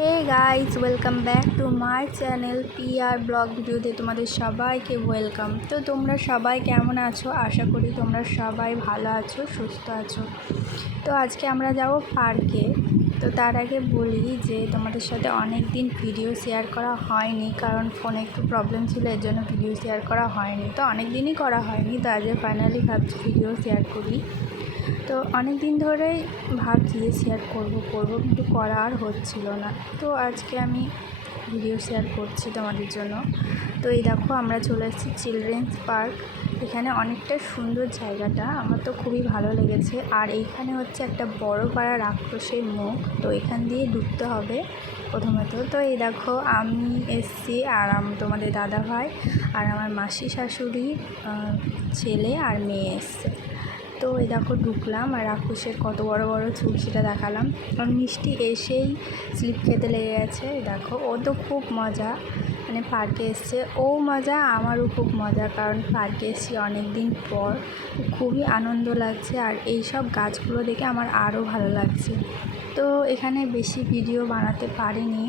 Hey guys, welcome back to my channel PR blog ভিডিওতে তোমাদের সবাইকে ওয়েলকাম। তো তোমরা সবাই কেমন আছো? আশা করি তোমরা সবাই ভালো আছো, সুস্থ আছো। তো আজকে আমরা যাব পার্কে। তো তার আগে বলি যে তোমাদের সাথে অনেক দিন ভিডিও শেয়ার করা হয়নি, কারণ ফোনে একটু প্রবলেম ছিল, এর জন্য ভিডিও শেয়ার করা হয়নি। তো অনেক দিনই করা হয়নি, তো আজকে ফাইনালি ভাবছি ভিডিও শেয়ার করি। তো অনেক দিন ধরেই ভাবছি যে শেয়ার করব কিন্তু করা আর হচ্ছিল না। তো আজকে আমি ভিডিও শেয়ার করছি তোমাদের জন্য। তো এই দেখো, আমরা চলে এসেছি চিলড্রেন্স পার্ক। এখানে অনেকটা সুন্দর জায়গাটা, আমার তো খুবই ভালো লেগেছে। আর এইখানে হচ্ছে একটা বড় পাড়া রাক্ষসের মুখ, তো এখান দিয়ে ঢুকতে হবে প্রথমত। তো এই দেখো, আমি এসছি আর তোমাদের দাদা ভাই আর আমার মাসি শাশুড়ি, ছেলে আর মেয়ে এসছে। তো এই দেখো ঢুকলাম, আর রাক্ষসের কত বড় বড় চুল সেটা দেখালাম। আর মিষ্টি এসেই স্লিপ খেতে লেগে গেছে। দেখো, ও তো খুব মজা, মানে পার্কে এসছে, ও মজা, আমারও খুব মজা, কারণ পার্কে এসেছি অনেক দিন পর, খুবই আনন্দ লাগছে। আর এই সব গাছগুলো দেখে আমার আরও ভালো লাগছে। তো এখানে বেশি ভিডিও বানাতে পারিনি,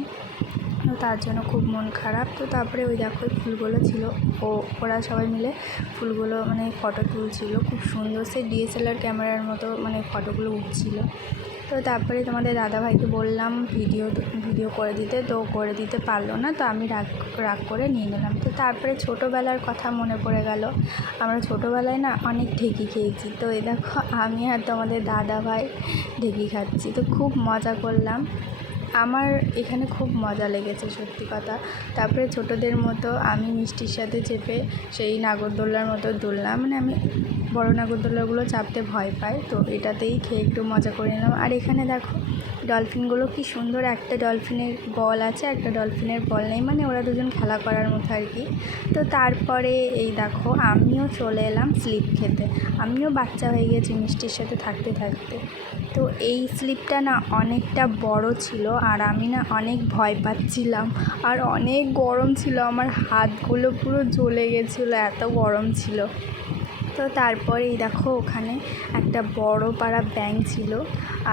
তো তার জন্য খুব মন খারাপ। তো তারপরে ওই দেখো ফুলগুলো ছিল, ওরা সবাই মিলে ফুলগুলো মানে ফটো তুলছিল, খুব সুন্দর, সে DSLR ক্যামেরার মতো মানে ফটোগুলো উঠছিল। তো তারপরে তোমাদের দাদাভাইকে বললাম ভিডিও করে দিতে, তো করে দিতে পারলো না, তো আমি রাগ করে নিয়ে নিলাম। তো তারপরে ছোটোবেলার কথা মনে পড়ে গেল, আমরা ছোটোবেলায় না অনেক ঢেঁকি খেয়েছি। তো এই দেখো, আমি আর তোমাদের দাদাভাই ঢেঁকি খাচ্ছি, তো খুব মজা করলাম। আমার এখানে খুব মজা লেগেছে, সত্যি কথা। তারপরে ছোটোদের মতো আমি মিষ্টির সাথে চেপে সেই নাগরদোল্লার মতো দুললাম, মানে আমি বড় নাগরদোল্লাগুলো চাপতে ভয় পাই, তো এটাতেই খেয়ে একটু মজা করে নিলাম। আর এখানে দেখো ডলফিনগুলো কি সুন্দর, একটা ডলফিনের বল আছে, একটা ডলফিনের বল নেই, মানে ওরা দুজন খেলা করার মতো আর কি। তো তারপরে এই দেখো, আমিও চলে এলাম স্লিপ খেতে, আমিও বাচ্চা হয়ে গেছি মিষ্টির সাথে থাকতে থাকতে। তো এই স্লিপটা না অনেকটা বড় ছিল, আর আমি না অনেক ভয় পাচ্ছিলাম, আর অনেক গরম ছিল, আমার হাতগুলো পুরো জ্বলে গেছিলো, এত গরম ছিল। তো তারপরেই দেখো, ওখানে একটা বড় পাড়া ব্যাঙ ছিল,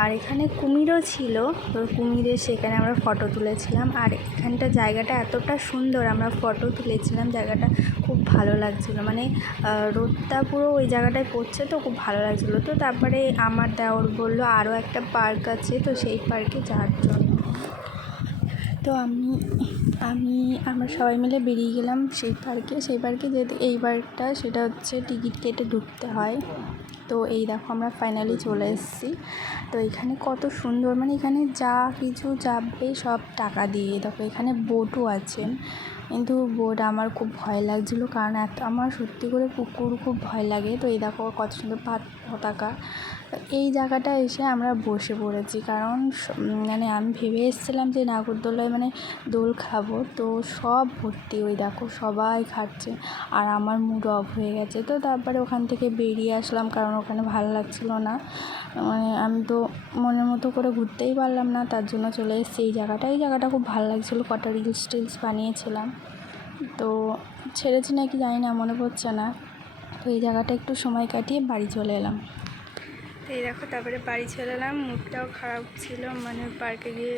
আর এখানে কুমিরও ছিল। তো কুমিরের সেখানে আমরা ফটো তুলেছিলাম, আর এখানটা জায়গাটা এতটা সুন্দর, আমরা ফটো তুলেছিলাম, জায়গাটা খুব ভালো লাগছিলো, মানে রোদটা পুরো ওই জায়গাটায় পড়ছে, তো খুব ভালো লাগছিলো। তো তারপরে আমার দেওর বললো আরও একটা পার্ক আছে, তো সেই পার্কে যাওয়ার জন্য। তো আমরা সবাই মিলে বেরিয়ে গেলাম সেই পার্কে যেতে। এই পার্কটা সেটা হচ্ছে টিকিট কেটে ঢুকতে হয়। তো এই দেখো, আমরা ফাইনালি চলে এসেছি। তো এখানে কত সুন্দর, মানে এখানে যা কিছু যাবে সব টাকা দিয়ে। দেখো এখানে বোটও আছে, কিন্তু বোট আমার খুব ভয় লাগছিলো, কারণ আমার সত্যি করে কুকুর খুব ভয় লাগে। তো এই দেখো কত সুন্দর পতাকা। এই জায়গাটা এসে আমরা বসে পড়েছি, কারণ মানে আমি ভেবে এসেছিলাম যে নাগরদোলায় মানে দোল খাবো, তো সব ভর্তি, ওই দেখো সবাই খাচ্ছে, আর আমার মুড অফ হয়ে গেছে। তো তারপরে ওখান থেকে বেরিয়ে আসলাম, কারণ ওখানে ভালো লাগছিলো না, মানে আমি তো মনের মতো করে ঘুরতেই পারলাম না, তার জন্য চলে এসেছি এই জায়গাটা খুব ভালো লাগছিলো, কটা রিলস বানিয়েছিলাম। তো ছেড়েছি নাকি জানি না, মনে পড়ছে না। তো এই জায়গাটা একটু সময় কাটিয়ে বাড়ি চলে এলাম। তো এই দেখো, তারপরে বাড়ি চলে এলাম, মুডটাও খারাপ ছিল, মানে পার্কে গিয়ে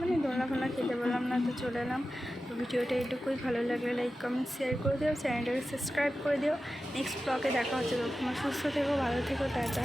মানে দোলনা ফোলনা খেতে পারলাম না, তো চলে এলাম। তো ভিডিওটা এইটুকুই, ভালো লাগলে লাইক কমেন্ট শেয়ার করে দিও, চ্যানেলটাকে সাবস্ক্রাইব করে দিও। নেক্সট ব্লগে দেখা হচ্ছে, তোমার সুস্থ থেকো, ভালো থেকো, টাটা।